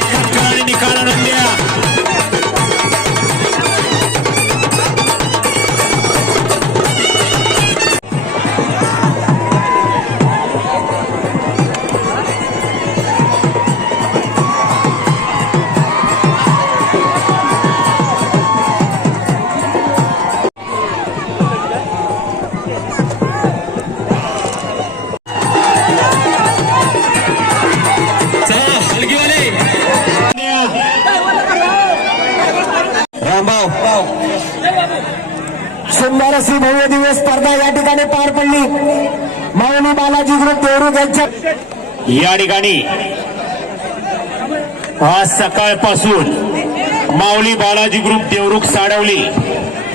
Like अशी भव्य दिव्य स्पर्धा या ठिकाणी पार पडली. माऊली बालाजी ग्रुप देवरुख यांच्या या ठिकाणी आज सकाळपासून माऊली बालाजी ग्रुप देवरुख साडवली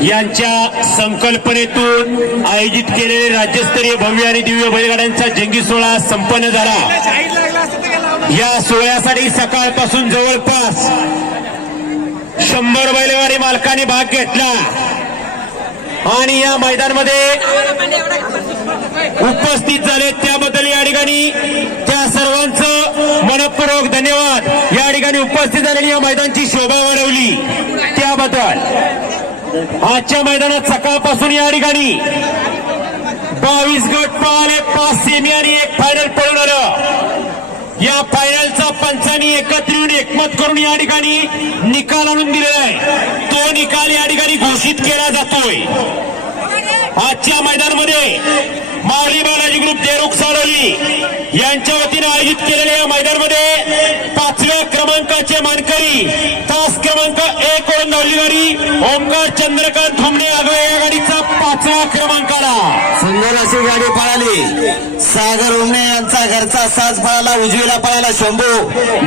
यांच्या संकल्पनेतून आयोजित केलेले राज्यस्तरीय भव्य आणि दिव्य बैलगाड्यांचा जंगी सोहळा संपन्न झाला. या सोहळ्यासाठी सकाळपासून जवळपास शंभर बैलगाडी मालकांनी भाग घेतला. आणि या मैदानमध्ये उपस्थित झाले त्याबद्दल या ठिकाणी त्या सर्वांचं मनपूर्वक धन्यवाद. या ठिकाणी उपस्थित झालेली या मैदानची शोभा वाढवली. त्याबद्दल. आजच्या मैदानात सकाळपासून या ठिकाणी बावीस गट पाहिले पाच सेमी आणि एक फायनल पळून आलं. या फायनलचा पंचांनी एकत्र येऊन एकमत करून या ठिकाणी निकाल आणून दिलेला आहे. तो निकाल या ठिकाणी घोषित केला जातोय. आजच्या मैदानामध्ये माऊली बालाजी ग्रुप देरुख सारोली यांच्या वतीने आयोजित केलेल्या या मैदानामध्ये पाचव्या क्रमांकाचे मानकरी तास क्रमांक एक वरून गाडी ओमकार चंद्रकांत धुमणे आगवे या गाडीचा क्रमांकाला सुंदर अशी गाडी पळाली. सागर उमणे यांचा घरचा साज पळाला उजवीला पळाला शंभू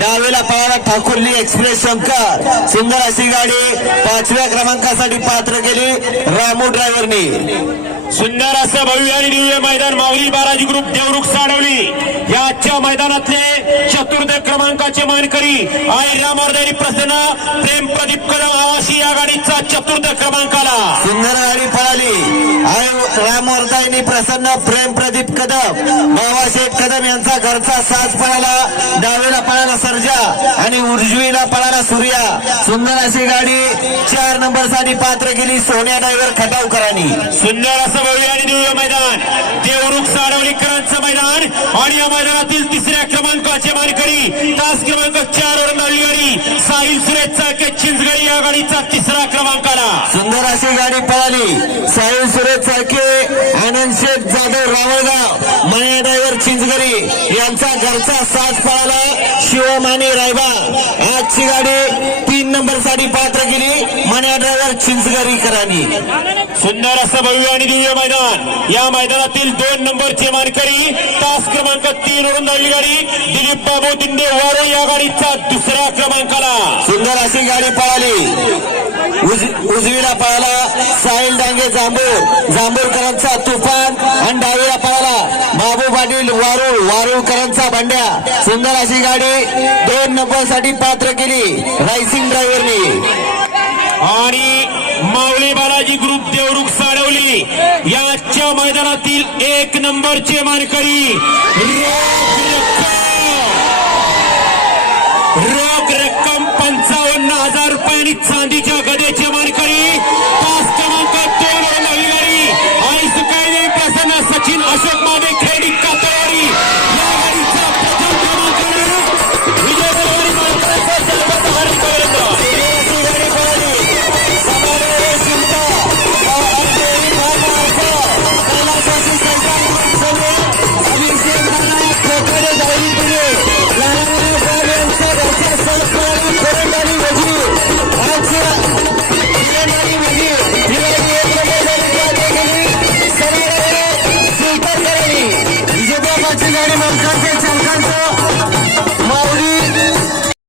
डावीला पळाला ठाकुर्ली एक्सप्रेस शंकर. सुंदर अशी गाडी पाचव्या क्रमांकासाठी पात्र केली रामू ड्रायव्हरनी सुंदर असं भव्य आणि दिव्य मैदान माऊली बालाजी ग्रुप देवरुख साडवली. या आजच्या मैदानातले चतुर्थ क्रमांकाचे मानकरी आणि रामवर्धनी प्रसन्न प्रेम प्रदीप कदम आवाशी या गाडीचा चतुर्थ क्रमांकाला. सुंदर गाडी पळाली. प्रसन्न प्रेम प्रदीप कदम बाबाशेठ कदम यांचा घरचा साज पळाला डावीला पळाला सर्जा आणि उजवीला पळाला सूर्या. सुंदर अशी गाडी चार नंबरसाठी पात्र केली सोन्या डायव्हर खटावकरांनी. सुंदर असं भव्य आणि दिव्य मैदान. देवरुख साडवलीकरांचं मैदान आणि या मैदानातील तिसऱ्या क्रमांकाचे मानकरी तास क्रमांक चार आली गाडी साहिल सुरेश चाके चिंचगडी या गाडीचा तिसरा क्रमांकाला सुंदर अशी गाडी पळाली. साहिल सुरेश सारखे आनंद शेठ जाधव रावळगाव मया ड्रायव्हर चिंचगरी यांचा घरचा साज पळाला. शिवमानी रायबा आजची गाडी तीन नंबरसाठी पात्र केली. मन्या ड्रायव्हर चिंचगरीकरांनी सुंदर असं भव्य आणि दिव्य मैदान. या मैदानातील दोन नंबरचे मानकरी. तास क्रमांक तीन धावली गाडी. दिलीप बाबू दिंडे वारो या गाडीचा दुसऱ्या क्रमांकाला. सुंदर अशी गाडी पळाली. उज- उजवीला पळाला. साहिल डांगे जांभूर. जांभूरकरांचा तुफान. आणि डावीला पळाला. बाबू पाटील वारुळ वारुळकरांचा भांड्या सुंदर अशी गाडी दोन नंबरसाठी पात्र केली. रायसिंग ड्रायव्हरनी आणि माऊली बालाजी ग्रुप देवरुख साडवली. याच्या मैदानातील एक नंबरचे मानकरी रोख रक्कम. रोख रक्कम पंचावन्न हजार रुपयांनी चांदीच्या